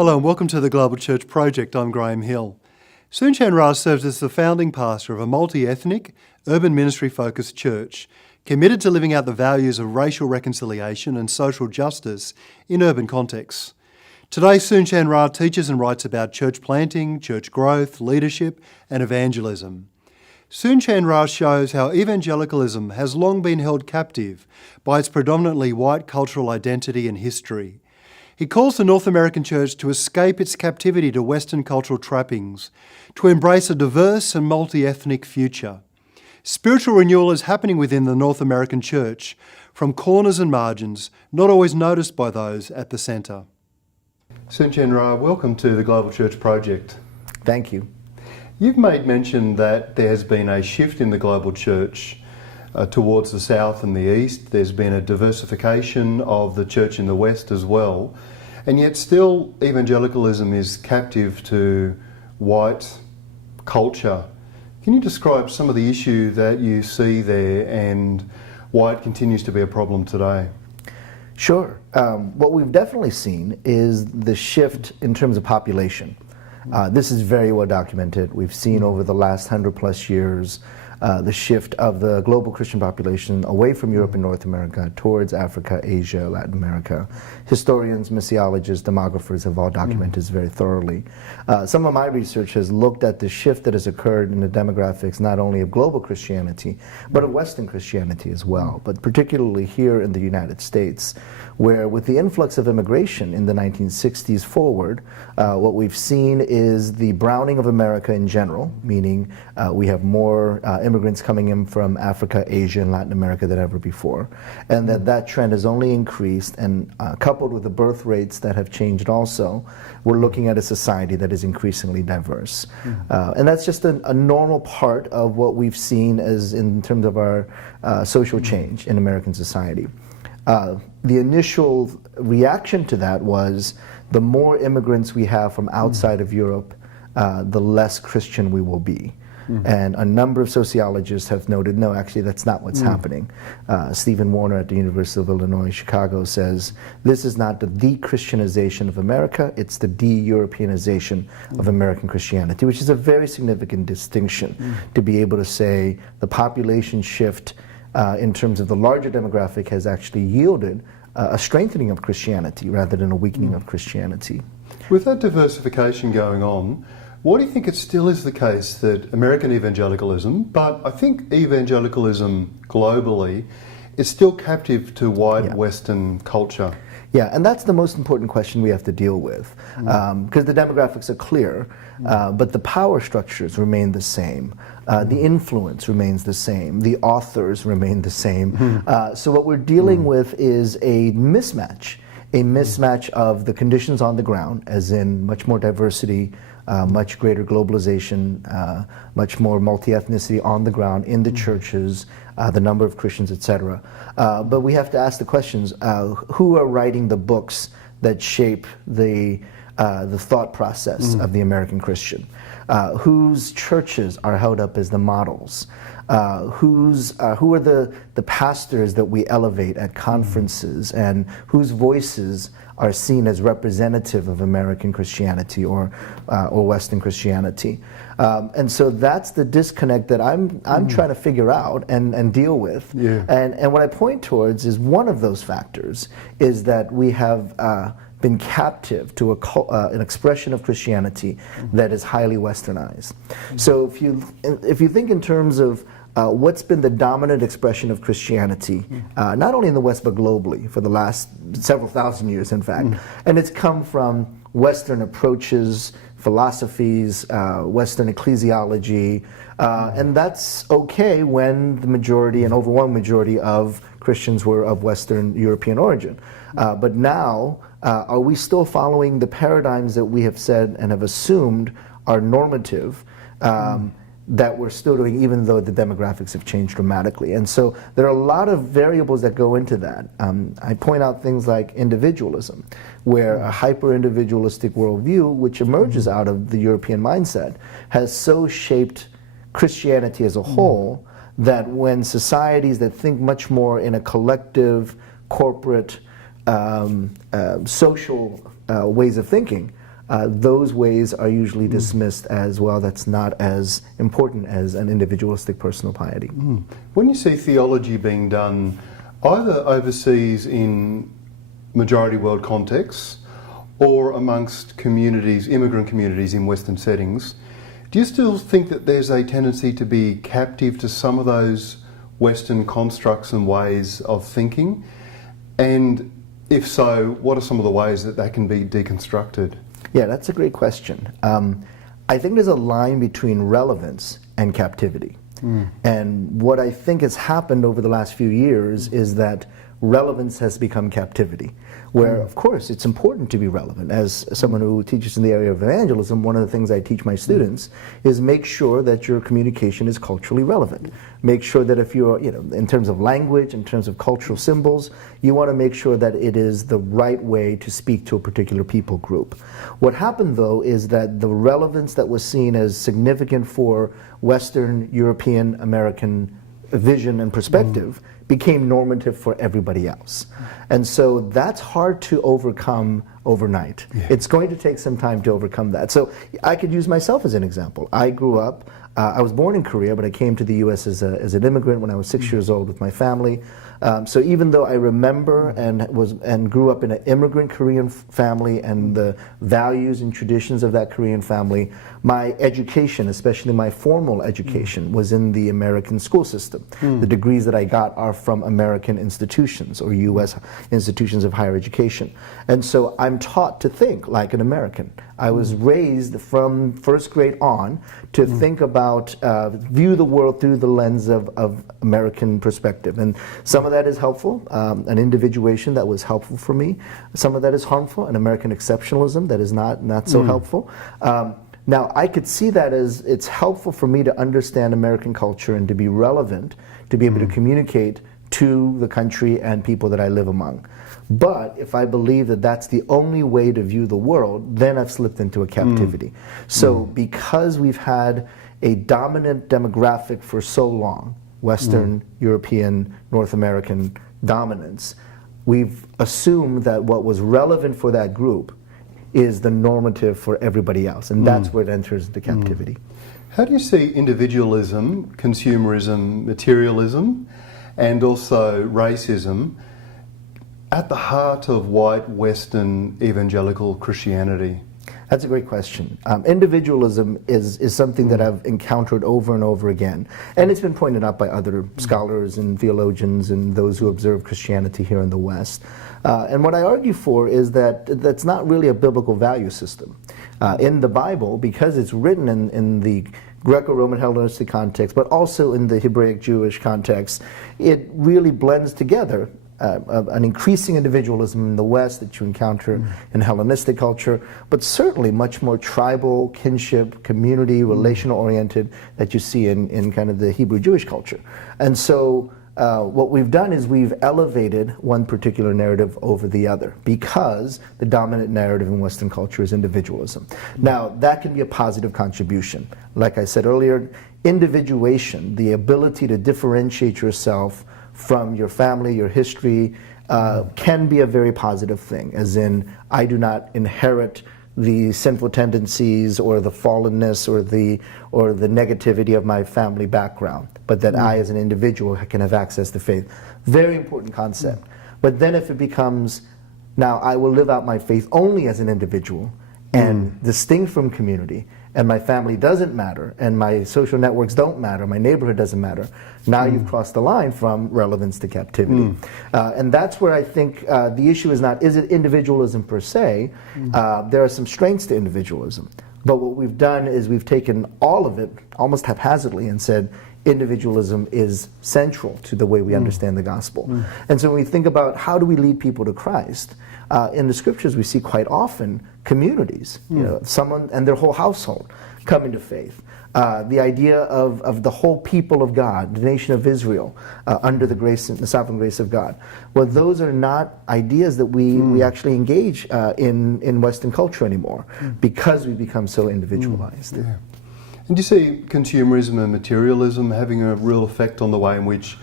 Hello and welcome to the Global Church Project. I'm Graham Hill. Soong-Chan Rah serves as the founding pastor of a multi-ethnic, urban ministry-focused church committed to living out the values of racial reconciliation and social justice in urban contexts. Today, Soong-Chan Rah teaches and writes about church planting, church growth, leadership and evangelism. Soong-Chan Rah shows how evangelicalism has long been held captive by its predominantly white cultural identity and history. He calls the North American church to escape its captivity to Western cultural trappings, to embrace a diverse and multi-ethnic future. Spiritual renewal is happening within the North American church, from corners and margins, not always noticed by those at the centre. Soong-Chan Rah, welcome to the Global Church Project. Thank you. You've made mention that there has been a shift in the global church towards the south and the east. There's been a diversification of the church in the west as well. And yet still evangelicalism is captive to white culture. Can you describe some of the issue that you see there and why it continues to be a problem today? Sure. What we've definitely seen is the shift in terms of population. This is very well documented. We've seen over the last 100+ years the shift of the global Christian population away from Europe and North America towards Africa, Asia, Latin America. Historians, missiologists, demographers have all documented this very thoroughly. Some of my research has looked at the shift that has occurred in the demographics not only of global Christianity, but of Western Christianity as well, but particularly here in the United States, where with the influx of immigration in the 1960s forward, what we've seen is the browning of America in general, meaning we have more immigrants coming in from Africa, Asia, and Latin America than ever before, and that trend has only increased, and coupled with the birth rates that have changed also, we're looking at a society that is increasingly diverse. And that's just a normal part of what we've seen as in terms of our social change in American society. The initial reaction to that was the more immigrants we have from outside of Europe, the less Christian we will be. And a number of sociologists have noted, no, actually that's not what's happening. Stephen Warner at the University of Illinois, Chicago says, this is not the de-Christianization of America, it's the de-Europeanization of American Christianity, which is a very significant distinction to be able to say the population shift in terms of the larger demographic has actually yielded a strengthening of Christianity rather than a weakening of Christianity. With that diversification going on, why do you think it still is the case that American evangelicalism, but I think evangelicalism globally, is still captive to white Western culture? Yeah, and that's the most important question we have to deal with, because the demographics are clear, but the power structures remain the same. The influence remains the same. The authors remain the same. So what we're dealing with is a mismatch of the conditions on the ground, as in much more diversity, much greater globalization, much more multi-ethnicity on the ground in the churches, the number of Christians, etc. But we have to ask the questions, who are writing the books that shape the thought process of the American Christian? Whose churches are held up as the models? Who are the pastors that we elevate at conferences, and whose voices are seen as representative of American Christianity or Western Christianity? And so that's the disconnect that I'm trying to figure out and deal with. Yeah. And what I point towards is one of those factors is that we have been captive to an expression of Christianity that is highly westernized. So if you think in terms of what's been the dominant expression of Christianity, not only in the West but globally for the last several thousand years, in fact, and it's come from Western approaches, philosophies, Western ecclesiology, and that's okay when the majority, an overwhelming majority of Christians were of Western European origin. But now, are we still following the paradigms that we have said and have assumed are normative, that we're still doing even though the demographics have changed dramatically? And so there are a lot of variables that go into that. I point out things like individualism, where a hyper-individualistic worldview, which emerges out of the European mindset, has so shaped Christianity as a whole that when societies that think much more in a collective, corporate, social ways of thinking, those ways are usually dismissed as, well, that's not as important as an individualistic personal piety. When you see theology being done either overseas in majority world contexts or amongst communities, immigrant communities in Western settings, do you still think that there's a tendency to be captive to some of those Western constructs and ways of thinking? And if so, what are some of the ways that they can be deconstructed? Yeah, that's a great question. I think there's a line between relevance and captivity. And what I think has happened over the last few years is that relevance has become captivity, where of course it's important to be relevant. As someone who teaches in the area of evangelism, one of the things I teach my students is make sure that your communication is culturally relevant. Make sure that if you're, in terms of language, in terms of cultural symbols, you want to make sure that it is the right way to speak to a particular people group. What happened though is that the relevance that was seen as significant for Western, European, American vision and perspective became normative for everybody else. And so that's hard to overcome overnight. It's going to take some time to overcome that. So I could use myself as an example. I grew up, I was born in Korea, but I came to the US as an immigrant when I was 6 years old with my family. So even though I remember and grew up in an immigrant Korean family and the values and traditions of that Korean family, my education, especially my formal education, was in the American school system. The degrees that I got are from American institutions or US institutions of higher education. And so I'm taught to think like an American. I was raised from first grade on to think about, view the world through the lens of American perspective. And some of that is helpful, an individuation that was helpful for me. Some of that is harmful, an American exceptionalism that is not so helpful. Now, I could see that as it's helpful for me to understand American culture and to be relevant, to be able to communicate to the country and people that I live among. But if I believe that that's the only way to view the world, then I've slipped into a captivity. So because we've had a dominant demographic for so long, Western, European, North American dominance, we've assumed that what was relevant for that group is the normative for everybody else, and that's where it enters into captivity. How do you see individualism, consumerism, materialism, and also racism at the heart of white Western evangelical Christianity? That's a great question. Individualism is something that I've encountered over and over again, and it's been pointed out by other scholars and theologians and those who observe Christianity here in the West. And what I argue for is that that's not really a biblical value system. In the Bible, because it's written in the Greco-Roman Hellenistic context, but also in the Hebraic Jewish context, it really blends together an increasing individualism in the West that you encounter in Hellenistic culture, but certainly much more tribal, kinship, community, relational oriented that you see in kind of the Hebrew Jewish culture. And so what we've done is we've elevated one particular narrative over the other because the dominant narrative in Western culture is individualism. Now, that can be a positive contribution. Like I said earlier, individuation, the ability to differentiate yourself from your family, your history, can be a very positive thing, as in I do not inherit the sinful tendencies or the fallenness or the negativity of my family background, but that I as an individual can have access to faith. Very important concept. But then if it becomes, now I will live out my faith only as an individual and distinct from community, and my family doesn't matter, and my social networks don't matter, my neighborhood doesn't matter, now you've crossed the line from relevance to captivity. And that's where I think the issue is not, is it individualism per se? There are some strengths to individualism. But what we've done is we've taken all of it, almost haphazardly, and said individualism is central to the way we understand the gospel. And so when we think about how do we lead people to Christ, in the scriptures we see quite often communities, someone and their whole household coming to faith. The idea of the whole people of God, the nation of Israel, under the grace, the sovereign grace of God. Well, those are not ideas that we actually engage in Western culture anymore because we become so individualized. And do you see consumerism and materialism having a real effect on the way in which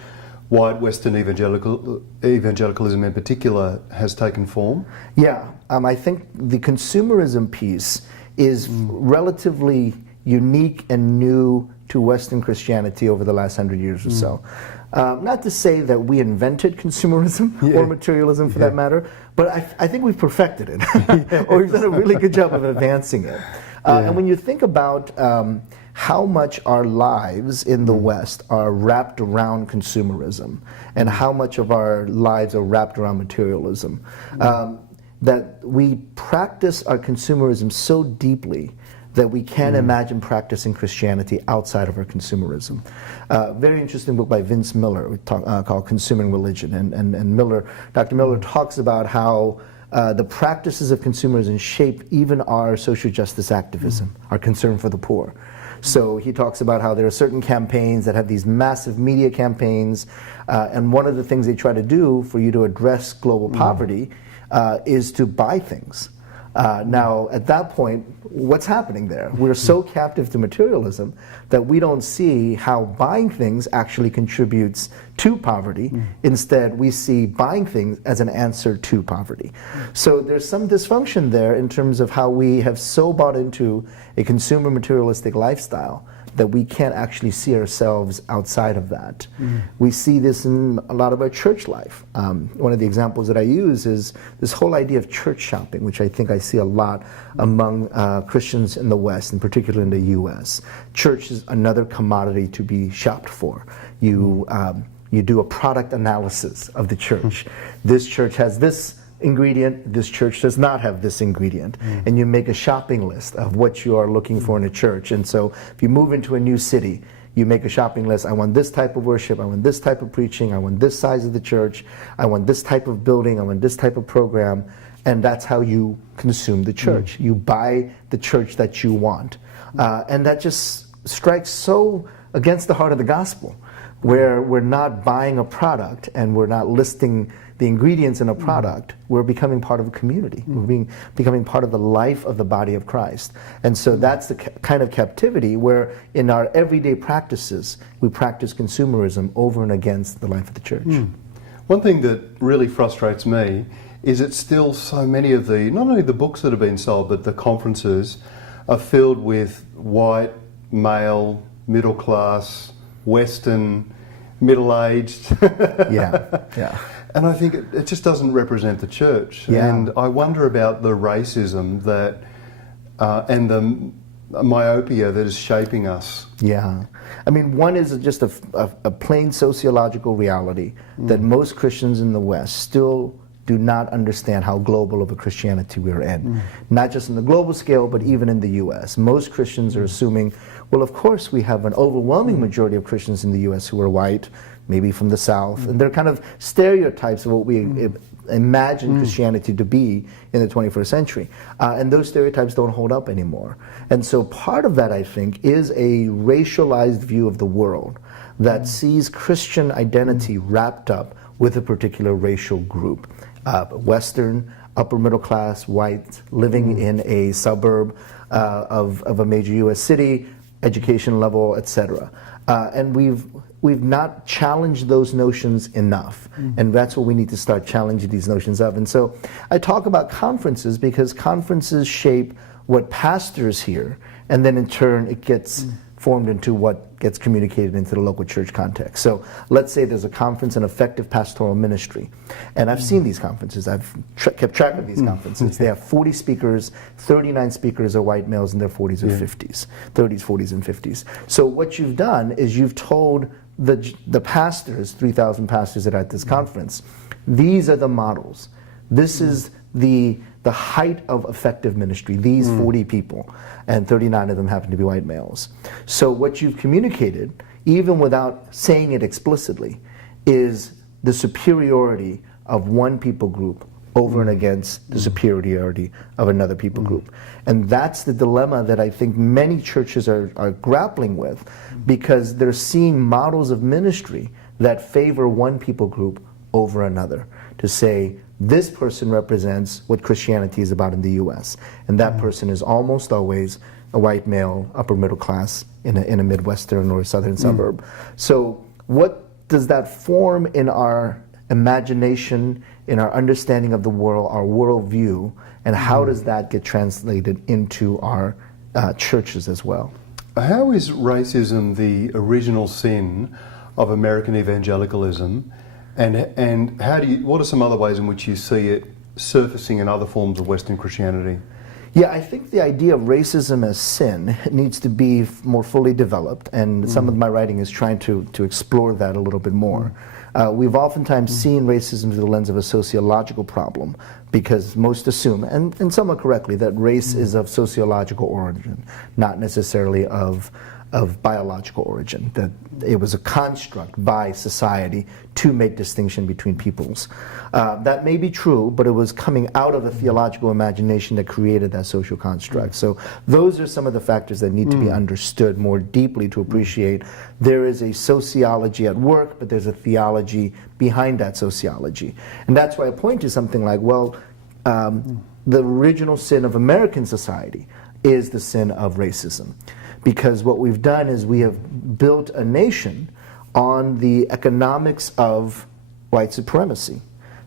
white Western evangelicalism in particular has taken form? Yeah, I think the consumerism piece is relatively unique and new to Western Christianity over the last 100 years or so. Not to say that we invented consumerism or materialism for that matter, but I think we've perfected it, or we've done a really good job of advancing it. And when you think about how much our lives in the West are wrapped around consumerism, and how much of our lives are wrapped around materialism, that we practice our consumerism so deeply that we can't imagine practicing Christianity outside of our consumerism. Very interesting book by Vince Miller called Consuming Religion. And Dr. Miller talks about how the practices of consumerism shape even our social justice activism, our concern for the poor. So he talks about how there are certain campaigns that have these massive media campaigns, and one of the things they try to do for you to address global poverty is to buy things. Now, at that point, what's happening there? We're so captive to materialism that we don't see how buying things actually contributes to poverty. Instead, we see buying things as an answer to poverty. So there's some dysfunction there in terms of how we have so bought into a consumer materialistic lifestyle that we can't actually see ourselves outside of that. We see this in a lot of our church life. One of the examples that I use is this whole idea of church shopping, which I think I see a lot among Christians in the West, and particularly in the U.S. Church is another commodity to be shopped for. You do a product analysis of the church. This church has this ingredient, this church does not have this ingredient, and you make a shopping list of what you are looking for in a church. And so if you move into a new city, you make a shopping list. I want this type of worship, I want this type of preaching, I want this size of the church, I want this type of building, I want this type of program, and that's how you consume the church. You buy the church that you want. And that just strikes so against the heart of the gospel, where we're not buying a product and we're not listing the ingredients in a product. We're becoming part of a community. We're becoming part of the life of the body of Christ. And so that's the kind of captivity where in our everyday practices, we practice consumerism over and against the life of the church. One thing that really frustrates me is it's still so many of the, not only the books that have been sold, but the conferences are filled with white, male, middle class, Western, middle-aged. Yeah. And I think it just doesn't represent the church. Yeah. And I wonder about the racism that and the myopia that is shaping us. Yeah. I mean, one is just a plain sociological reality that most Christians in the West still do not understand how global of a Christianity we're in. Not just on the global scale, but even in the U.S. Most Christians are assuming, well, of course we have an overwhelming majority of Christians in the U.S. who are white, maybe from the South, and they're kind of stereotypes of what we imagine Christianity to be in the 21st century. And those stereotypes don't hold up anymore. And so part of that, I think, is a racialized view of the world that sees Christian identity wrapped up with a particular racial group. Western, upper middle class, white, living in a suburb of a major U.S. city, education level, etc. And we've not challenged those notions enough, and that's what we need to start challenging these notions of. And so I talk about conferences because conferences shape what pastors hear, and then in turn it gets formed into what gets communicated into the local church context. So let's say there's a conference on effective pastoral ministry, and I've seen these conferences, I've kept track of these conferences. They have 40 speakers, 39 speakers are white males in their 40s or 50s, 30s, 40s, and 50s. So what you've done is you've told the pastors, 3,000 pastors that are at this conference, these are the models. This is the height of effective ministry, these 40 people, and 39 of them happen to be white males. So what you've communicated, even without saying it explicitly, is the superiority of one people group over and against the superiority of another people group. And that's the dilemma that I think many churches are grappling with, because they're seeing models of ministry that favor one people group over another, to say, this person represents what Christianity is about in the U.S., and that person is almost always a white male, upper middle class in a Midwestern or Southern suburb. So what does that form in our imagination, in our understanding of the world, our worldview, and how does that get translated into our churches as well? How is racism the original sin of American evangelicalism, and what are some other ways in which you see it surfacing in other forms of Western Christianity? Yeah, I think the idea of racism as sin needs to be more fully developed, and some of my writing is trying to explore that a little bit more. We've oftentimes seen racism through the lens of a sociological problem, because most assume, and somewhat correctly, that race is of sociological origin, not necessarily of biological origin, that it was a construct by society to make distinction between peoples. That may be true, but it was coming out of a theological imagination that created that social construct. So those are some of the factors that need to be understood more deeply to appreciate there is a sociology at work, but there's a theology behind that sociology. And that's why I point to something like, well, the original sin of American society is the sin of racism. Because what we've done is we have built a nation on the economics of white supremacy.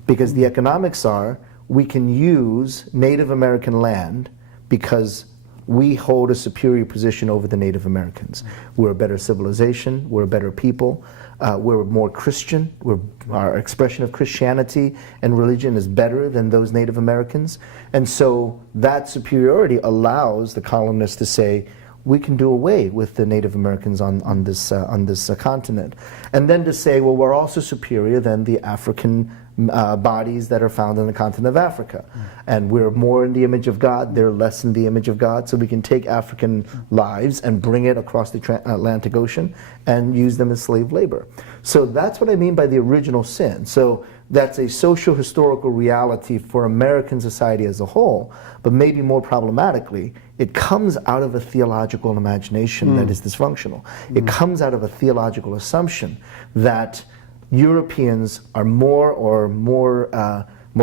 Because the economics are, we can use Native American land because we hold a superior position over the Native Americans. We're a better civilization, we're a better people, we're more Christian, our expression of Christianity and religion is better than those Native Americans. And so that superiority allows the colonists to say, we can do away with the Native Americans on this continent. And then to say, well, we're also superior than the African bodies that are found in the continent of Africa. And we're more in the image of God, they're less in the image of God, so we can take African lives and bring it across the Atlantic Ocean and use them as slave labor. So that's what I mean by the original sin. So that's a social historical reality for American society as a whole, but maybe more problematically, it comes out of a theological imagination that is dysfunctional. It comes out of a theological assumption that Europeans are more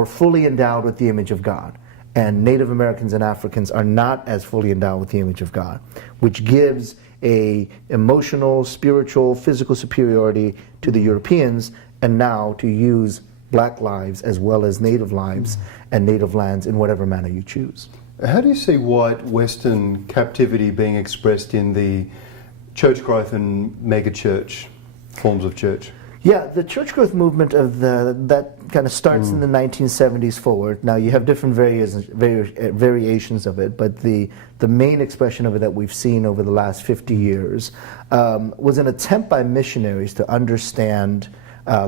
fully endowed with the image of God, and Native Americans and Africans are not as fully endowed with the image of God, which gives a emotional, spiritual, physical superiority to the Europeans, and now to use black lives as well as native lives and native lands in whatever manner you choose. How do you see white Western captivity being expressed in the church growth and megachurch forms of church? Yeah, the church growth movement that kind of starts in the 1970s forward. Now you have different variations of it, but the main expression of it that we've seen over the last 50 years was an attempt by missionaries to understand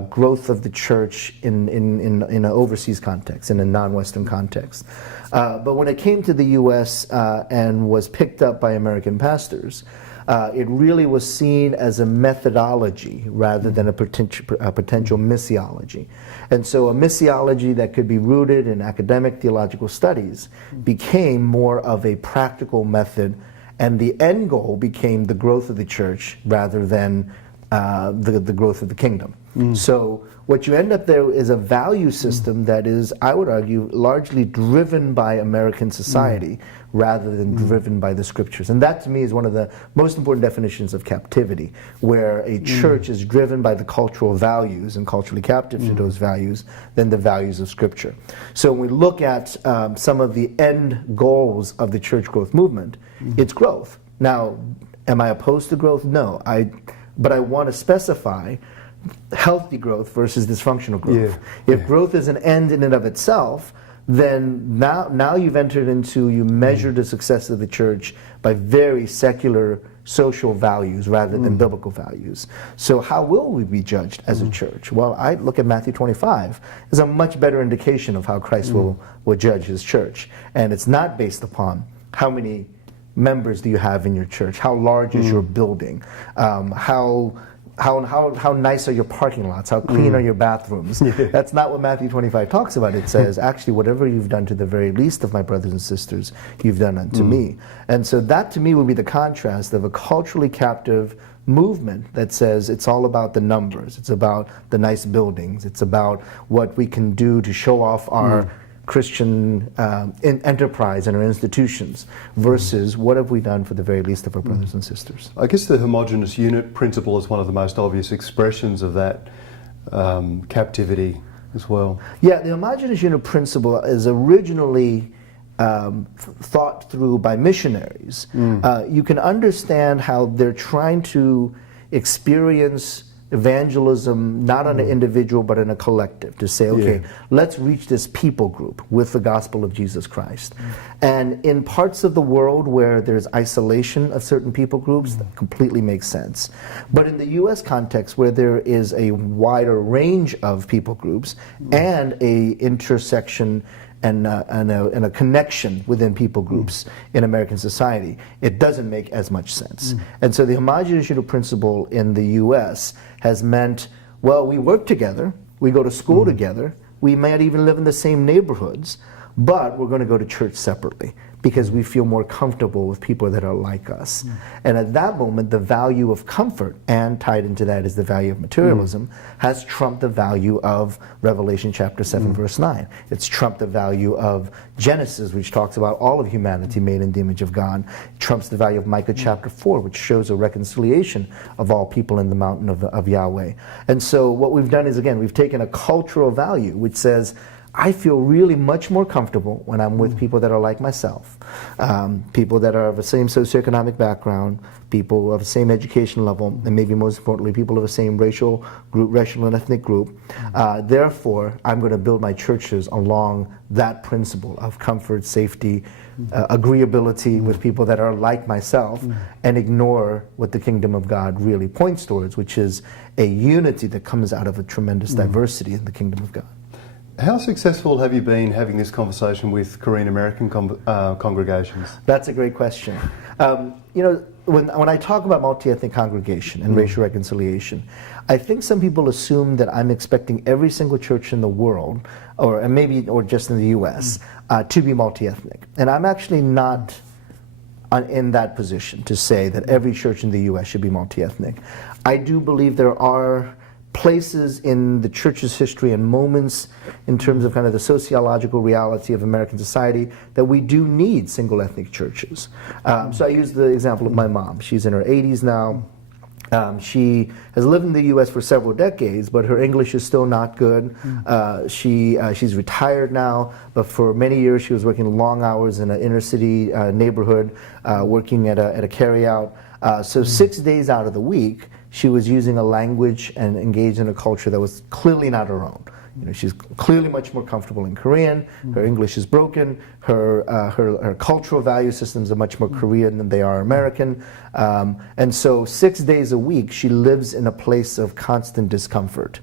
growth of the church in an overseas context, in a non-Western context. But when it came to the U.S. And was picked up by American pastors, it really was seen as a methodology rather than a potential missiology. And so a missiology that could be rooted in academic theological studies became more of a practical method, and the end goal became the growth of the church rather than the growth of the kingdom. So what you end up there is a value system that is, I would argue, largely driven by American society rather than driven by the scriptures. And that to me is one of the most important definitions of captivity, where a church is driven by the cultural values and culturally captive to those values than the values of scripture. So when we look at some of the end goals of the church growth movement, it's growth. Now, am I opposed to growth? No. But I want to specify healthy growth versus dysfunctional growth. If growth is an end in and of itself, then now you've entered into, you measure the success of the church by very secular social values rather than biblical values. So how will we be judged as a church? Well, I look at Matthew 25 as a much better indication of how Christ will judge his church. And it's not based upon how many members do you have in your church, how large is your building, how nice are your parking lots, how clean are your bathrooms. That's not what Matthew 25 talks about. It says, actually, whatever you've done to the very least of my brothers and sisters, you've done unto me. And so that to me would be the contrast of a culturally captive movement that says it's all about the numbers, it's about the nice buildings, it's about what we can do to show off our Christian enterprise and our institutions versus what have we done for the very least of our brothers and sisters. I guess the homogeneous unit principle is one of the most obvious expressions of that captivity as well. Yeah, the homogeneous unit principle is originally thought through by missionaries. You can understand how they're trying to experience evangelism not on an individual but in a collective, to say, okay, let's reach this people group with the gospel of Jesus Christ. And in parts of the world where there's isolation of certain people groups, that completely makes sense. But in the U.S. context, where there is a wider range of people groups and a intersection and a connection within people groups in American society, it doesn't make as much sense. And so the homogeneous unit principle in the U.S. has meant, well, we work together, we go to school together, we might even live in the same neighborhoods, but we're going to go to church separately because we feel more comfortable with people that are like us. And at that moment, the value of comfort, and tied into that is the value of materialism, has trumped the value of Revelation chapter 7, verse 9. It's trumped the value of Genesis, which talks about all of humanity made in the image of God. It trumps the value of Micah chapter 4, which shows a reconciliation of all people in the mountain of Yahweh. And so what we've done is, again, we've taken a cultural value, which says, I feel really much more comfortable when I'm with people that are like myself, people that are of the same socioeconomic background, people of the same education level, and maybe most importantly, people of the same racial and ethnic group. Therefore, I'm going to build my churches along that principle of comfort, safety, agreeability with people that are like myself, and ignore what the kingdom of God really points towards, which is a unity that comes out of a tremendous diversity in the kingdom of God. How successful have you been having this conversation with Korean American congregations? That's a great question. You know, when I talk about multi-ethnic congregation and racial reconciliation, I think some people assume that I'm expecting every single church in the world, or just in the U.S., to be multi-ethnic. And I'm actually not in that position to say that every church in the U.S. should be multi-ethnic. I do believe there are places in the church's history and moments in terms of kind of the sociological reality of American society that we do need single ethnic churches. So I use the example of my mom. She's in her 80s now. She has lived in the U.S. for several decades, but her English is still not good. She's retired now, but for many years she was working long hours in an inner city neighborhood, working at a carryout. So 6 days out of the week, she was using a language and engaged in a culture that was clearly not her own. You know, she's clearly much more comfortable in Korean. Her English is broken. Her cultural value systems are much more Korean than they are American. And so 6 days a week, she lives in a place of constant discomfort.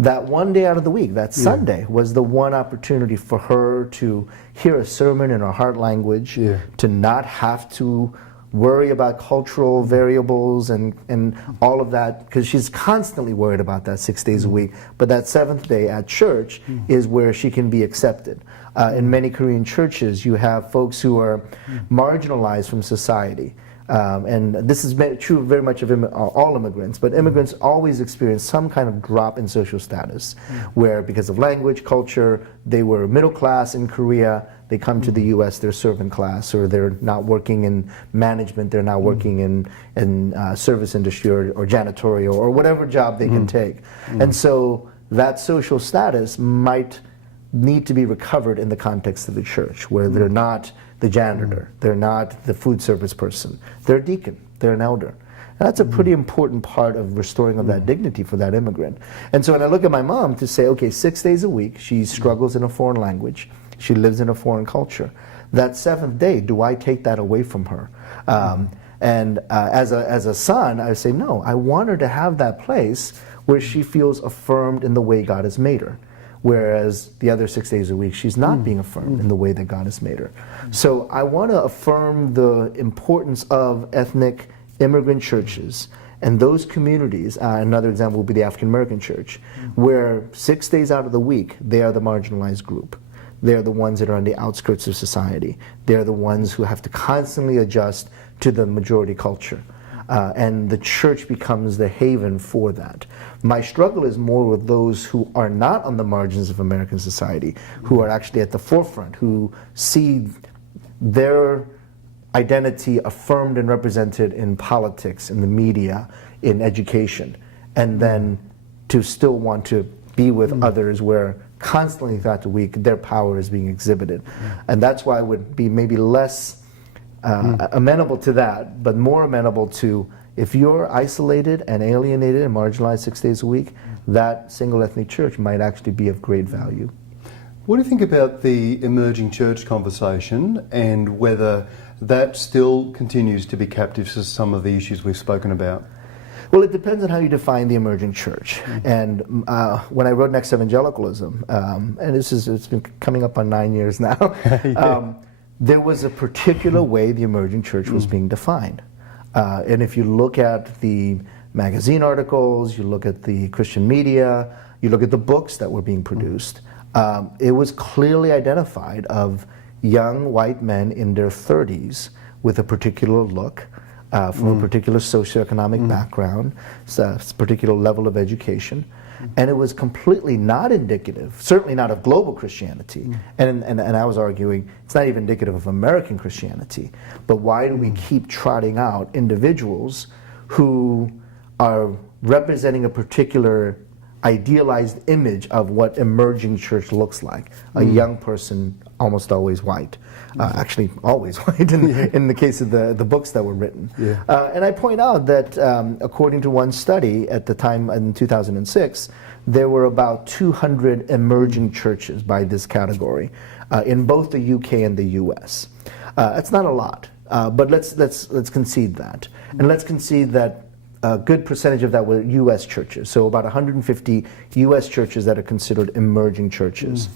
That one day out of the week, that Sunday, was the one opportunity for her to hear a sermon in her heart language, to not have to worry about cultural variables and all of that, because she's constantly worried about that 6 days a week. But that seventh day at church is where she can be accepted. In many Korean churches, you have folks who are marginalized from society. And this is true very much of all immigrants, but immigrants always experience some kind of drop in social status, where because of language, culture, they were middle class in Korea, they come to the U.S., they're servant class, or they're not working in management, they're not working in service industry or janitorial, or whatever job they can take. And so that social status might need to be recovered in the context of the church, where they're not the janitor, they're not the food service person, they're a deacon, they're an elder. And that's a pretty important part of restoring of that dignity for that immigrant. And so when I look at my mom to say, okay, 6 days a week, she struggles in a foreign language, she lives in a foreign culture. That seventh day, do I take that away from her? As a son, I say, no, I want her to have that place where she feels affirmed in the way God has made her. Whereas the other 6 days a week, she's not being affirmed in the way that God has made her. So I want to affirm the importance of ethnic immigrant churches and those communities. Another example would be the African American church, where 6 days out of the week, they are the marginalized group. They're the ones that are on the outskirts of society. They're the ones who have to constantly adjust to the majority culture. and the church becomes the haven for that. My struggle is more with those who are not on the margins of American society, who are actually at the forefront, who see their identity affirmed and represented in politics, in the media, in education, and then to still want to be with others where constantly throughout the week their power is being exhibited. And that's why I would be maybe less amenable to that, but more amenable to, if you're isolated and alienated and marginalized 6 days a week, that single ethnic church might actually be of great value. What do you think about the emerging church conversation and whether that still continues to be captive to some of the issues we've spoken about? Well, it depends on how you define the emerging church. And when I wrote Next Evangelicalism, and it's been coming up on 9 years now, there was a particular way the emerging church was being defined. And if you look at the magazine articles, you look at the Christian media, you look at the books that were being produced, it was clearly identified of young white men in their 30s with a particular look, from a particular socioeconomic background, a particular level of education. And it was completely not indicative, certainly not of global Christianity. And I was arguing it's not even indicative of American Christianity. But why do we keep trotting out individuals who are representing a particular idealized image of what emerging church looks like? A young person, almost always white. Actually, always white in the case of the books that were written. And I point out that according to one study at the time in 2006, there were about 200 emerging churches by this category in both the UK and the US. That's not a lot, but let's concede that. And let's concede that a good percentage of that were U.S. churches, so about 150 U.S. churches that are considered emerging churches.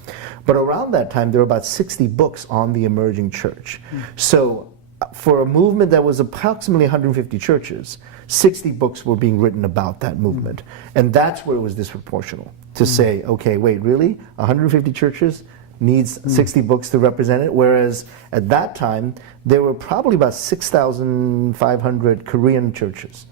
But around that time, there were about 60 books on the emerging church. So for a movement that was approximately 150 churches, 60 books were being written about that movement. And that's where it was disproportional, to say, okay, wait, really? 150 churches needs 60 books to represent it, whereas at that time, there were probably about 6,500 Korean churches.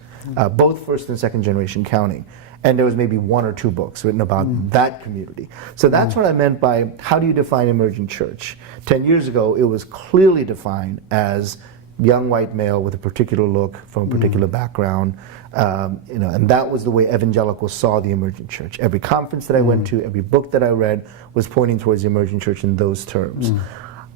Both first and second generation counting. And there was maybe 1 or 2 books written about that community. So that's what I meant by how do you define emerging church? 10 years ago, it was clearly defined as young white male with a particular look from a particular background. And that was the way evangelicals saw the emerging church. Every conference that I went to, every book that I read was pointing towards the emerging church in those terms.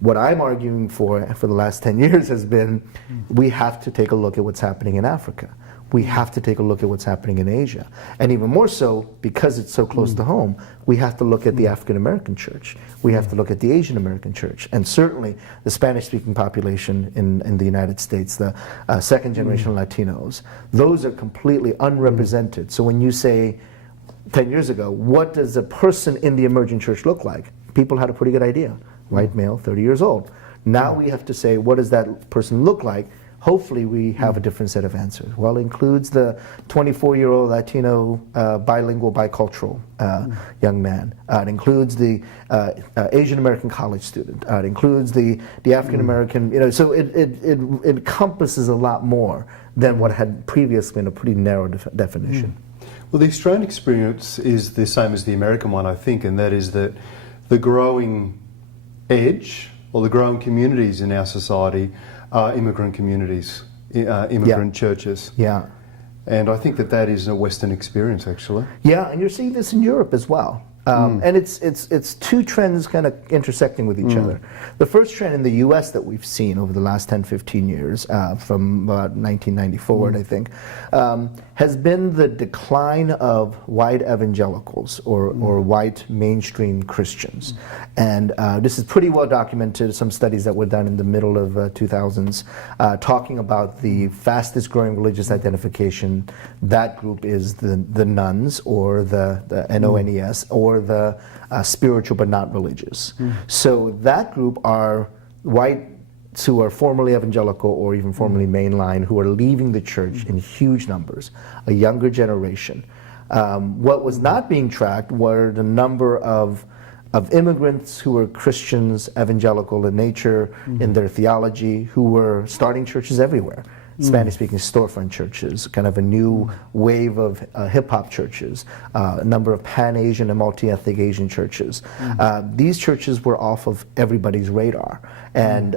What I'm arguing for the last 10 years has been we have to take a look at what's happening in Africa. We have to take a look at what's happening in Asia. And even more so, because it's so close to home, we have to look at the African American church. We have to look at the Asian American church. And certainly the Spanish-speaking population in the United States, the second generation Latinos, those are completely unrepresented. So when you say 10 years ago, what does a person in the emerging church look like? People had a pretty good idea. White male, 30 years old. Now we have to say, what does that person look like? Hopefully we have a different set of answers. Well, it includes the 24-year-old Latino bilingual, bicultural young man. It includes the Asian American college student. It includes the African American, so it encompasses a lot more than what had previously been a pretty narrow definition. Well, the Australian experience is the same as the American one, I think, and that is that the growing edge, or the growing communities in our society, immigrant communities, immigrant churches. Yeah. And I think that is a Western experience, actually. Yeah, and you're seeing this in Europe as well. And it's two trends kind of intersecting with each other. The first trend in the U.S. that we've seen over the last 10, 15 years, from about 1990 forward, I think, has been the decline of white evangelicals or white mainstream Christians. And this is pretty well documented, some studies that were done in the middle of 2000s, talking about the fastest growing religious identification. That group is the nuns, or the NONES, or the spiritual but not religious. So that group are whites who are formerly evangelical or even formerly mainline, who are leaving the church in huge numbers, a younger generation. What was not being tracked were the number of immigrants who were Christians, evangelical in nature, in their theology, who were starting churches everywhere. Spanish-speaking storefront churches, kind of a new wave of hip-hop churches, a number of Pan-Asian and multi-ethnic Asian churches. These churches were off of everybody's radar, and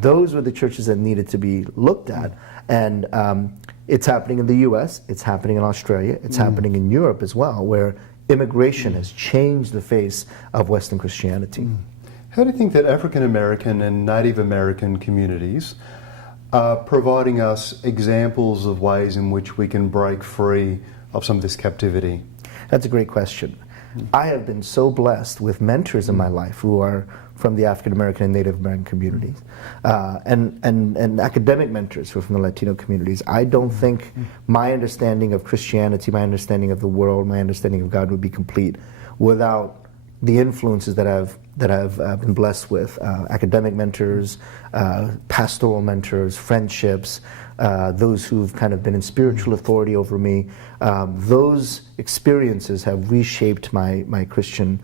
those were the churches that needed to be looked at. And it's happening in the U.S., it's happening in Australia, it's happening in Europe as well, where immigration has changed the face of Western Christianity. How do you think that African American and Native American communities are providing us examples of ways in which we can break free of some of this captivity? That's a great question. I have been so blessed with mentors in my life who are from the African American and Native American communities, and academic mentors who are from the Latino communities. I don't think my understanding of Christianity, my understanding of the world, my understanding of God would be complete without the influences that I've been blessed with, academic mentors, pastoral mentors, friendships, those who've kind of been in spiritual authority over me. Those experiences have reshaped my Christian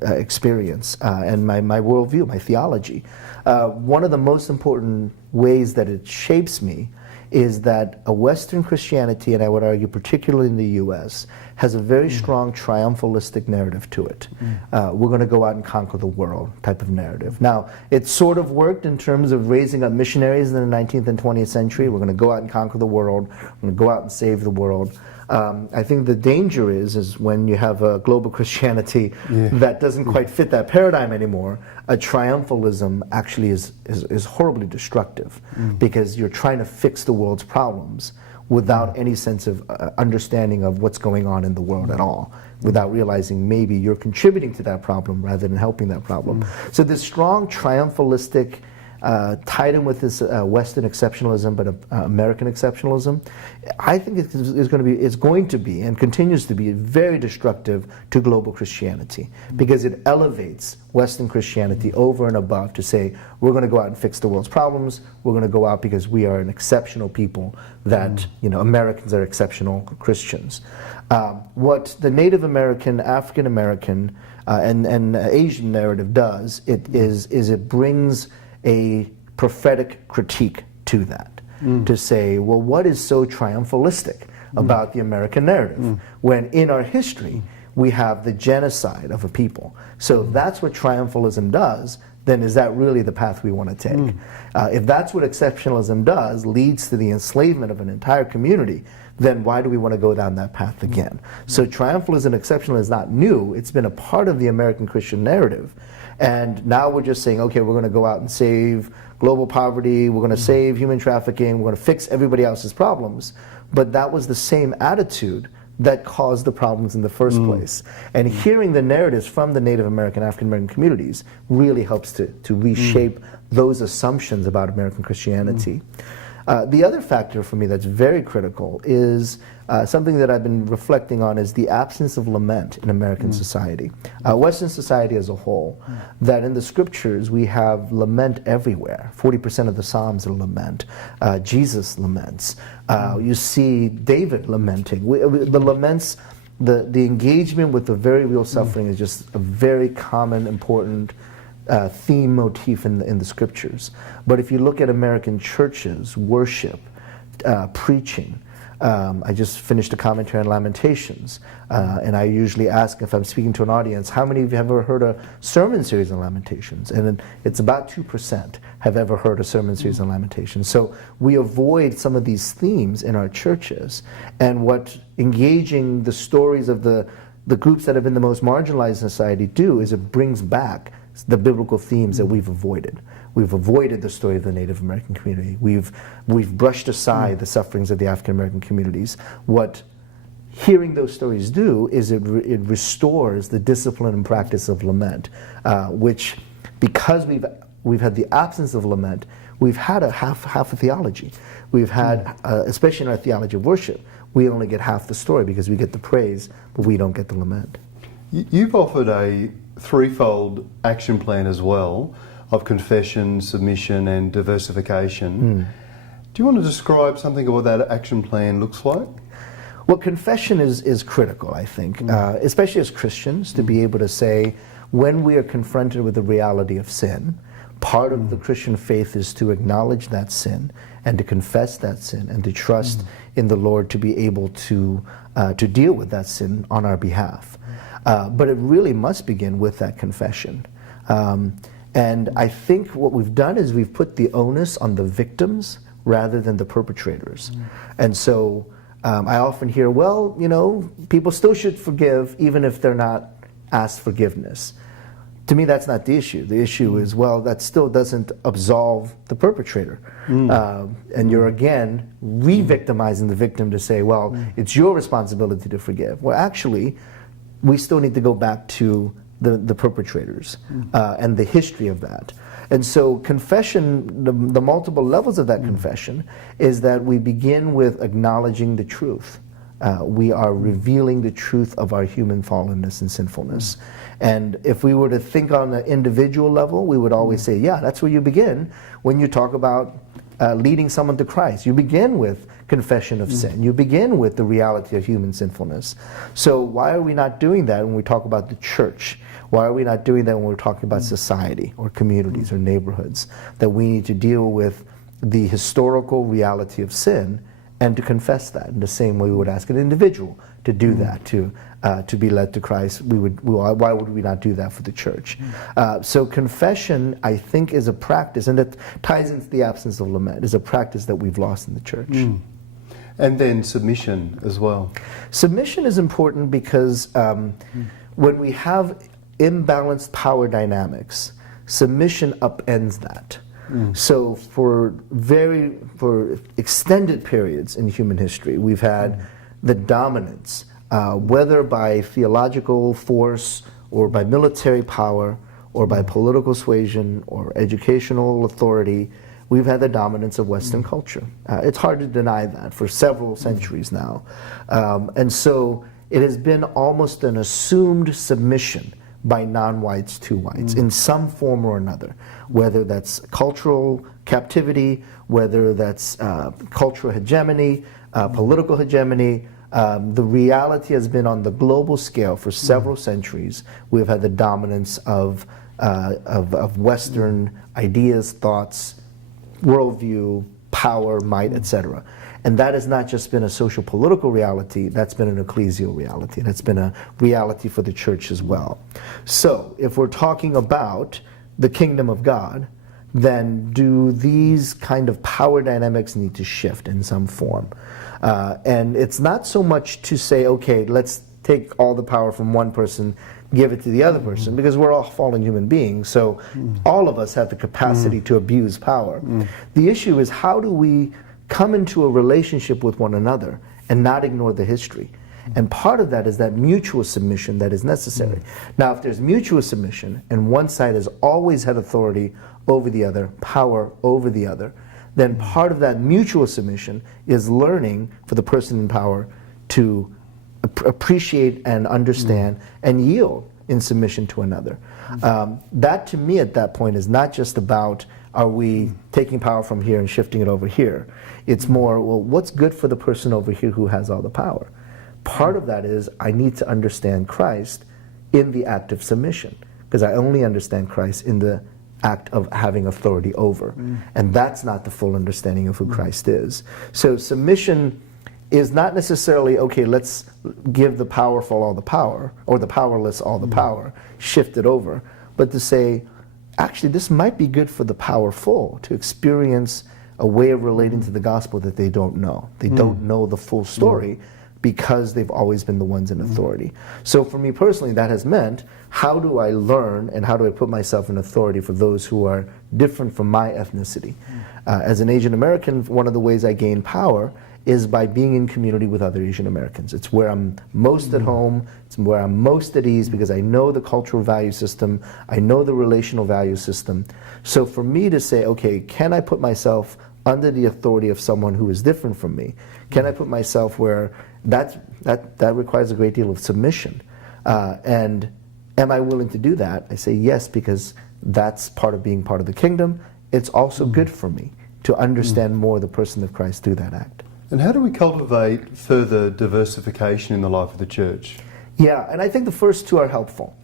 experience and my worldview, my theology. One of the most important ways that it shapes me is that a Western Christianity, and I would argue particularly in the U.S., has a very strong triumphalistic narrative to it. We're going to go out and conquer the world type of narrative. Now, it sort of worked in terms of raising up missionaries in the 19th and 20th century. We're going to go out and conquer the world. We're going to go out and save the world. I think the danger is when you have a global Christianity that doesn't quite fit that paradigm anymore. A triumphalism actually is horribly destructive because you're trying to fix the world's problems without any sense of understanding of what's going on in the world at all, without realizing maybe you're contributing to that problem rather than helping that problem. So this strong triumphalistic tied in with this Western exceptionalism, but American exceptionalism, I think is going to be and continues to be very destructive to global Christianity because it elevates Western Christianity over and above to say we're going to go out and fix the world's problems. We're going to go out because we are an exceptional people. That Americans are exceptional Christians. What the Native American, African American, and Asian narrative does is it brings a prophetic critique to that, to say, well, what is so triumphalistic about the American narrative when in our history we have the genocide of a people? So if that's what triumphalism does, then is that really the path we want to take? If that's what exceptionalism does, leads to the enslavement of an entire community, then why do we want to go down that path again? So triumphalism and exceptionalism is not new. It's been a part of the American Christian narrative. And now we're just saying, okay, we're going to go out and save global poverty, we're going to save human trafficking, we're going to fix everybody else's problems. But that was the same attitude that caused the problems in the first place. And hearing the narratives from the Native American, African American communities really helps to reshape those assumptions about American Christianity. The other factor for me that's very critical is something that I've been reflecting on is the absence of lament in American society. Western society as a whole, that in the scriptures we have lament everywhere. 40% of the Psalms are lament. Jesus laments. You see David lamenting. The laments, the engagement with the very real suffering is just a very common, important theme motif in the scriptures. But if you look at American churches, worship, preaching, I just finished a commentary on Lamentations, and I usually ask if I'm speaking to an audience, how many of you have ever heard a sermon series on Lamentations? And it's about 2% have ever heard a sermon series on Lamentations. So we avoid some of these themes in our churches, and what engaging the stories of the groups that have been the most marginalized in society do is it brings back the biblical themes that we've avoided. We've avoided the story of the Native American community. We've brushed aside the sufferings of the African American communities. What hearing those stories do is it restores the discipline and practice of lament, which, because we've had the absence of lament, we've had a half a theology. We've had, especially in our theology of worship, we only get half the story because we get the praise, but we don't get the lament. You've offered a threefold action plan as well of confession, submission and diversification. Do you want to describe something of what that action plan looks like? Well, confession is critical, I think, especially as Christians, to be able to say when we are confronted with the reality of sin, Part of the Christian faith is to acknowledge that sin and to confess that sin and to trust in the Lord to be able to deal with that sin on our behalf. But it really must begin with that confession. And I think what we've done is we've put the onus on the victims rather than the perpetrators. And so I often hear, well, you know, people still should forgive even if they're not asked forgiveness. To me, that's not the issue. The issue is, well, that still doesn't absolve the perpetrator. And you're again re-victimizing the victim to say, well, it's your responsibility to forgive. Well, actually, we still need to go back to the perpetrators and the history of that. And so confession, the multiple levels of that confession is that we begin with acknowledging the truth. We are revealing the truth of our human fallenness and sinfulness. And if we were to think on an individual level, we would always say, yeah, that's where you begin when you talk about leading someone to Christ. You begin with confession of sin. You begin with the reality of human sinfulness. So why are we not doing that when we talk about the church? Why are we not doing that when we're talking about society or communities or neighborhoods? That we need to deal with the historical reality of sin and to confess that in the same way we would ask an individual to do that, to be led to Christ. Why would we not do that for the church? So confession, I think, is a practice, and it ties into the absence of lament, is a practice that we've lost in the church. And then submission as well. Submission is important because when we have imbalanced power dynamics, submission upends that. So for extended periods in human history, we've had the dominance, whether by theological force or by military power or by political suasion or educational authority. We've had the dominance of Western culture. It's hard to deny that for several centuries now. And so it has been almost an assumed submission by non-whites to whites in some form or another, whether that's cultural captivity, whether that's cultural hegemony, political hegemony. The reality has been on the global scale for several centuries. We've had the dominance of Western ideas, thoughts, worldview, power, might, etc. And that has not just been a social political reality, that's been an ecclesial reality. That's been a reality for the church as well. So if we're talking about the kingdom of God, then do these kind of power dynamics need to shift in some form? And it's not so much to say, okay, let's take all the power from one person, give it to the other person, because we're all fallen human beings, so all of us have the capacity to abuse power. The issue is, how do we come into a relationship with one another and not ignore the history? And part of that is that mutual submission that is necessary. Now, if there's mutual submission and one side has always had authority over the other, power over the other, then part of that mutual submission is learning for the person in power to appreciate and understand and yield in submission to another. That to me at that point is not just about, are we taking power from here and shifting it over here? It's more, well, what's good for the person over here who has all the power? Part of that is, I need to understand Christ in the act of submission, because I only understand Christ in the act of having authority over. And that's not the full understanding of who Christ is. So submission is not necessarily, okay, let's give the powerful all the power, or the powerless all the power, shift it over, but to say, actually, this might be good for the powerful to experience a way of relating to the gospel that they don't know. They don't know the full story because they've always been the ones in authority. So for me personally, that has meant, how do I learn and how do I put myself in authority for those who are different from my ethnicity? As an Asian American, one of the ways I gain power is by being in community with other Asian Americans. It's where I'm most at home, it's where I'm most at ease, because I know the cultural value system, I know the relational value system. So for me to say, okay, can I put myself under the authority of someone who is different from me? Can I put myself where that requires a great deal of submission? And am I willing to do that? I say yes, because that's part of being part of the kingdom. It's also good for me to understand more the person of Christ through that act. And how do we cultivate further diversification in the life of the church? Yeah, and I think the first two are helpful.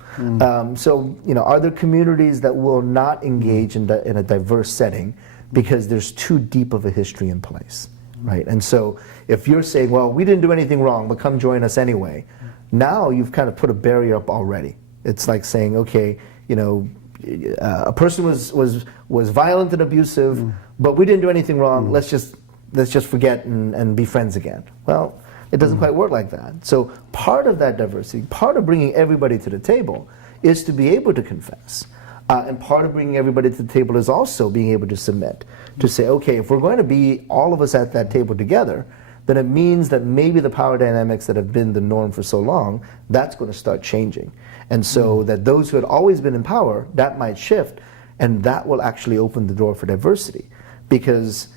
So, are there communities that will not engage in a diverse setting because there's too deep of a history in place, right? And so if you're saying, well, we didn't do anything wrong, but come join us anyway, now you've kind of put a barrier up already. It's like saying, okay, a person was violent and abusive, but we didn't do anything wrong. Let's just forget and be friends again. Well, it doesn't quite work like that. So part of that diversity, part of bringing everybody to the table is to be able to confess. And part of bringing everybody to the table is also being able to submit, to say, okay, if we're going to be all of us at that table together, then it means that maybe the power dynamics that have been the norm for so long, that's going to start changing. And so that those who had always been in power, that might shift, and that will actually open the door for diversity. Because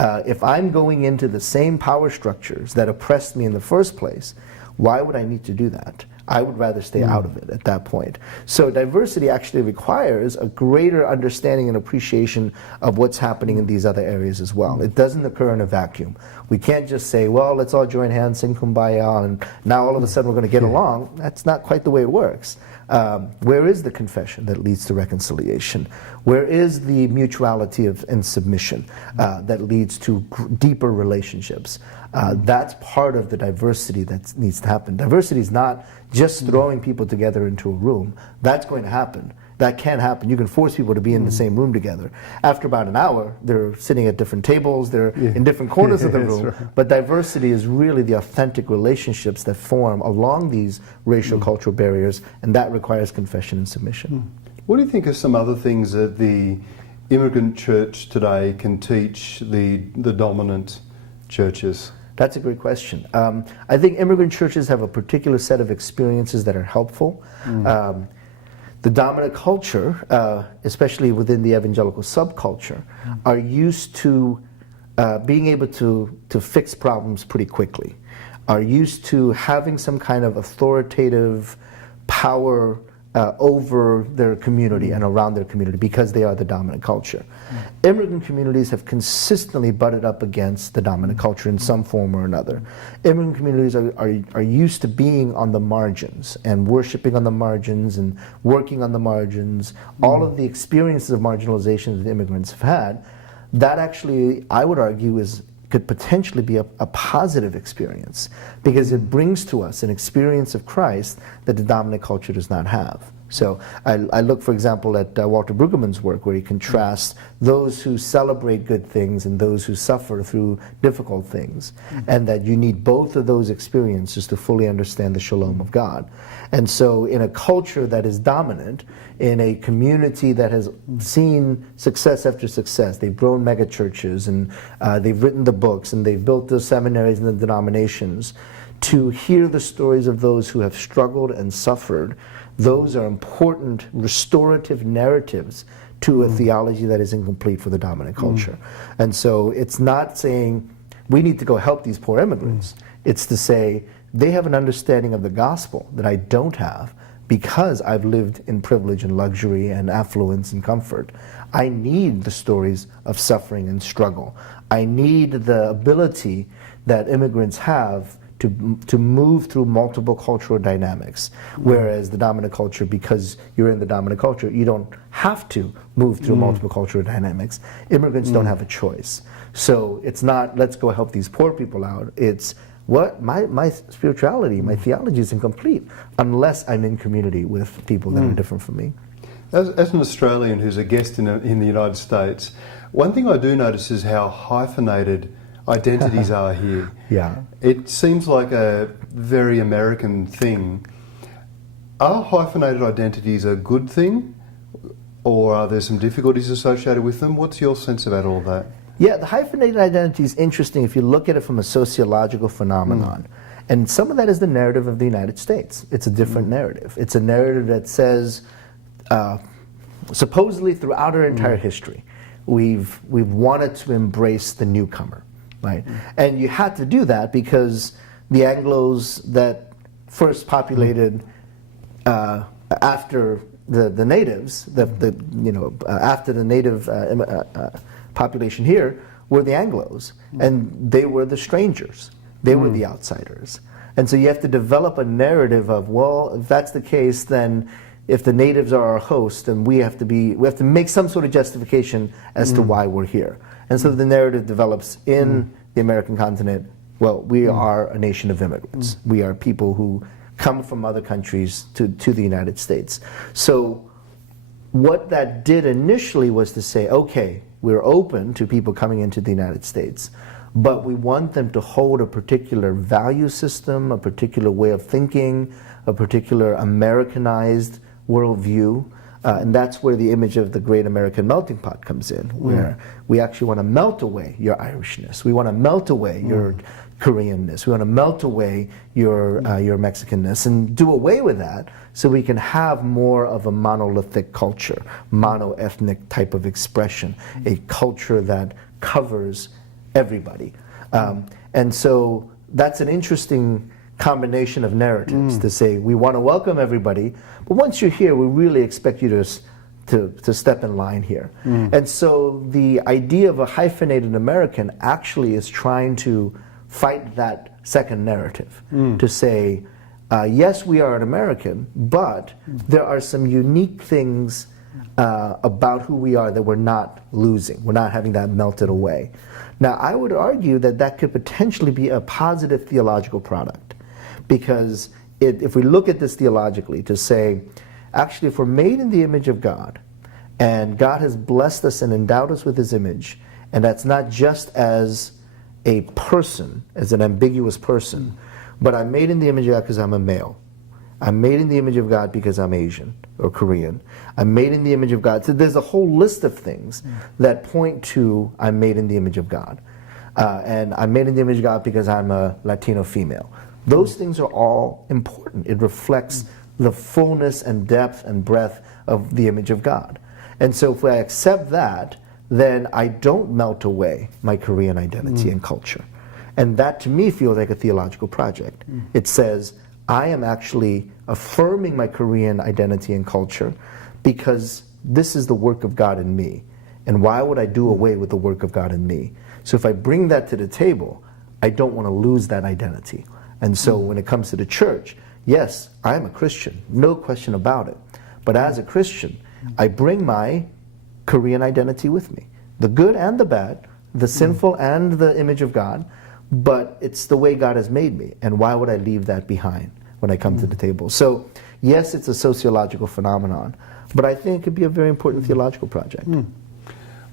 if I'm going into the same power structures that oppressed me in the first place, why would I need to do that? I would rather stay out of it at that point. So diversity actually requires a greater understanding and appreciation of what's happening in these other areas as well. It doesn't occur in a vacuum. We can't just say, well, let's all join hands, sing Kumbaya, and now all of a sudden we're going to get along. That's not quite the way it works. Where is the confession that leads to reconciliation? Where is the mutuality and submission that leads to deeper relationships? That's part of the diversity that needs to happen. Diversity is not just throwing people together into a room. That's going to happen. That can happen. You can force people to be in the same room together. After about an hour, they're sitting at different tables, they're in different corners of the room. Right. But diversity is really the authentic relationships that form along these racial cultural barriers, and that requires confession and submission. What do you think are some other things that the immigrant church today can teach the dominant churches? That's a great question. I think immigrant churches have a particular set of experiences that are helpful. The dominant culture, especially within the evangelical subculture, are used to being able to fix problems pretty quickly, are used to having some kind of authoritative power over their community and around their community because they are the dominant culture. Immigrant communities have consistently butted up against the dominant culture in some form or another. Immigrant communities are used to being on the margins and worshiping on the margins and working on the margins. All of the experiences of marginalization that immigrants have had, that actually, I would argue, could potentially be a positive experience because it brings to us an experience of Christ that the dominant culture does not have. So I look, for example, at Walter Brueggemann's work where he contrasts those who celebrate good things and those who suffer through difficult things, and that you need both of those experiences to fully understand the shalom of God. And so in a culture that is dominant, in a community that has seen success after success, they've grown mega churches and they've written the books and they've built the seminaries and the denominations, to hear the stories of those who have struggled and suffered, those are important restorative narratives to a theology that is incomplete for the dominant culture. And so it's not saying we need to go help these poor immigrants. It's to say they have an understanding of the gospel that I don't have because I've lived in privilege and luxury and affluence and comfort. I need the stories of suffering and struggle. I need the ability that immigrants have to move through multiple cultural dynamics, whereas the dominant culture, because you're in the dominant culture, you don't have to move through multiple cultural dynamics. Immigrants don't have a choice. So it's not, let's go help these poor people out. It's, what my spirituality, my theology is incomplete unless I'm in community with people that are different from me. As an Australian who's a guest in the United States, one thing I do notice is how hyphenated identities are here. Yeah. It seems like a very American thing. Are hyphenated identities a good thing, or are there some difficulties associated with them? What's your sense about all that? Yeah, the hyphenated identity is interesting if you look at it from a sociological phenomenon. And some of that is the narrative of the United States. It's a different narrative. It's a narrative that says, supposedly throughout our entire history, we've wanted to embrace the newcomer. Right? And you had to do that because the Anglos that first populated after the natives, after the native population here, were the Anglos, and they were the strangers. They were the outsiders. And so you have to develop a narrative of, well, if that's the case, then if the natives are our host, then we have to make some sort of justification as to why we're here. And so the narrative develops in the American continent. Well, we are a nation of immigrants. We are people who come from other countries to the United States. So what that did initially was to say, okay, we're open to people coming into the United States, but we want them to hold a particular value system, a particular way of thinking, a particular Americanized worldview. And that's where the image of the great American melting pot comes in, where we actually want to melt away your Irishness. We want to melt away your Koreanness. We want to melt away your Mexicanness and do away with that so we can have more of a monolithic culture, monoethnic type of expression, a culture that covers everybody. And so that's an interesting combination of narratives to say we want to welcome everybody, but once you're here, we really expect you to step in line here. And so the idea of a hyphenated American actually is trying to fight that second narrative, to say, yes, we are an American, but there are some unique things about who we are that we're not losing. We're not having that melted away. Now, I would argue that that could potentially be a positive theological product, because if we look at this theologically, to say, actually, if we're made in the image of God, and God has blessed us and endowed us with His image, and that's not just as a person, as an ambiguous person, but I'm made in the image of God because I'm a male. I'm made in the image of God because I'm Asian or Korean. I'm made in the image of God. So there's a whole list of things that point to I'm made in the image of God. And I'm made in the image of God because I'm a Latino female. Those things are all important. It reflects the fullness and depth and breadth of the image of God. And so if I accept that, then I don't melt away my Korean identity and culture. And that to me feels like a theological project. It says, I am actually affirming my Korean identity and culture because this is the work of God in me. And why would I do away with the work of God in me? So if I bring that to the table, I don't want to lose that identity. And so when it comes to the church, yes, I am a Christian, no question about it. But as a Christian, I bring my Korean identity with me. The good and the bad, the sinful and the image of God, but it's the way God has made me. And why would I leave that behind when I come to the table? So yes, it's a sociological phenomenon, but I think it could be a very important theological project.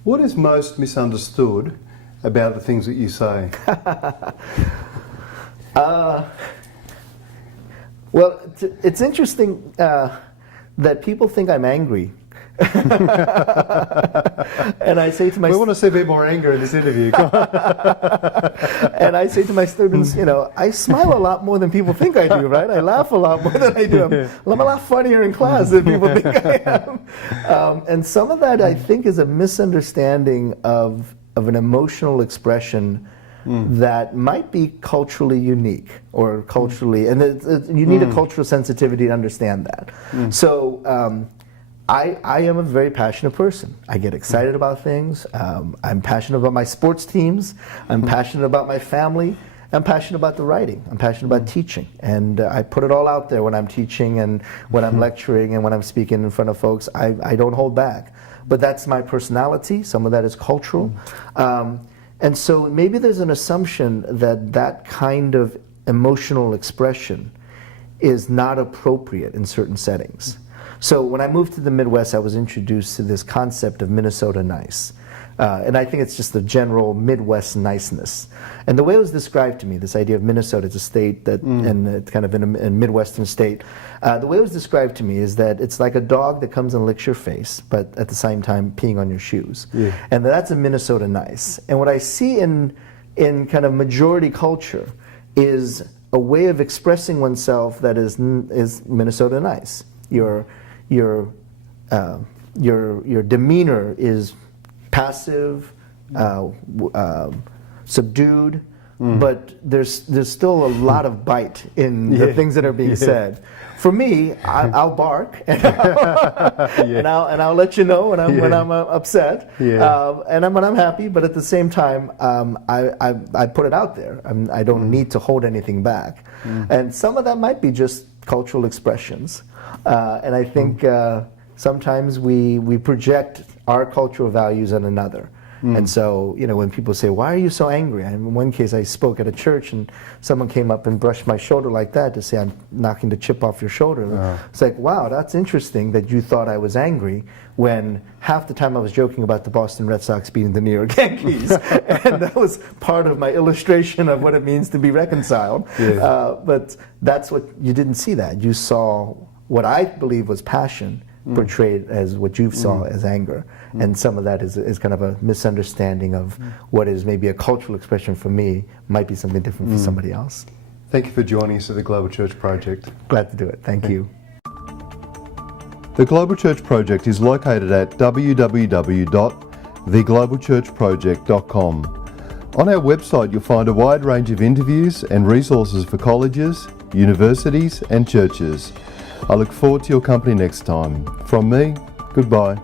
What is most misunderstood about the things that you say? Well, it's interesting that people think I'm angry. And I say to my We want to see a bit more anger in this interview. and I say to my students, you know, I smile a lot more than people think I do, right? I laugh a lot more than I do. I'm a lot funnier in class than people think I am. And some of that, I think, is a misunderstanding of an emotional expression that might be culturally unique or culturally, and you need a cultural sensitivity to understand that. So I am a very passionate person. I get excited about things. I'm passionate about my sports teams. I'm passionate about my family. I'm passionate about the writing. I'm passionate about teaching. And I put it all out there when I'm teaching and when I'm lecturing and when I'm speaking in front of folks. I don't hold back. But that's my personality. Some of that is cultural. And so maybe there's an assumption that that kind of emotional expression is not appropriate in certain settings. So when I moved to the Midwest, I was introduced to this concept of Minnesota nice. And I think it's just the general Midwest niceness. And the way it was described to me, this idea of Minnesota as a state that, and kind of in a Midwestern state, the way it was described to me is that it's like a dog that comes and licks your face, but at the same time peeing on your shoes. And that's a Minnesota nice. And what I see in kind of majority culture is a way of expressing oneself that is Minnesota nice. Your demeanor is passive, subdued, but there's still a lot of bite in the things that are being said. For me, I'll bark and I'll let you know when I'm upset and when I'm happy. But at the same time, I put it out there. I don't need to hold anything back. And some of that might be just cultural expressions. And I think sometimes we project our cultural values on another. And so, when people say, why are you so angry? In one case, I spoke at a church and someone came up and brushed my shoulder like that to say, I'm knocking the chip off your shoulder. It's like, wow, that's interesting that you thought I was angry when half the time I was joking about the Boston Red Sox beating the New York Yankees. And that was part of my illustration of what it means to be reconciled. But that's what, you didn't see that. You saw what I believe was passion portrayed as what you saw as anger. And some of that is kind of a misunderstanding of what is maybe a cultural expression for me might be something different for somebody else. Thank you for joining us at the Global Church Project. Glad to do it. Thank you. The Global Church Project is located at www.theglobalchurchproject.com. On our website you'll find a wide range of interviews and resources for colleges, universities and churches. I look forward to your company next time. From me, goodbye.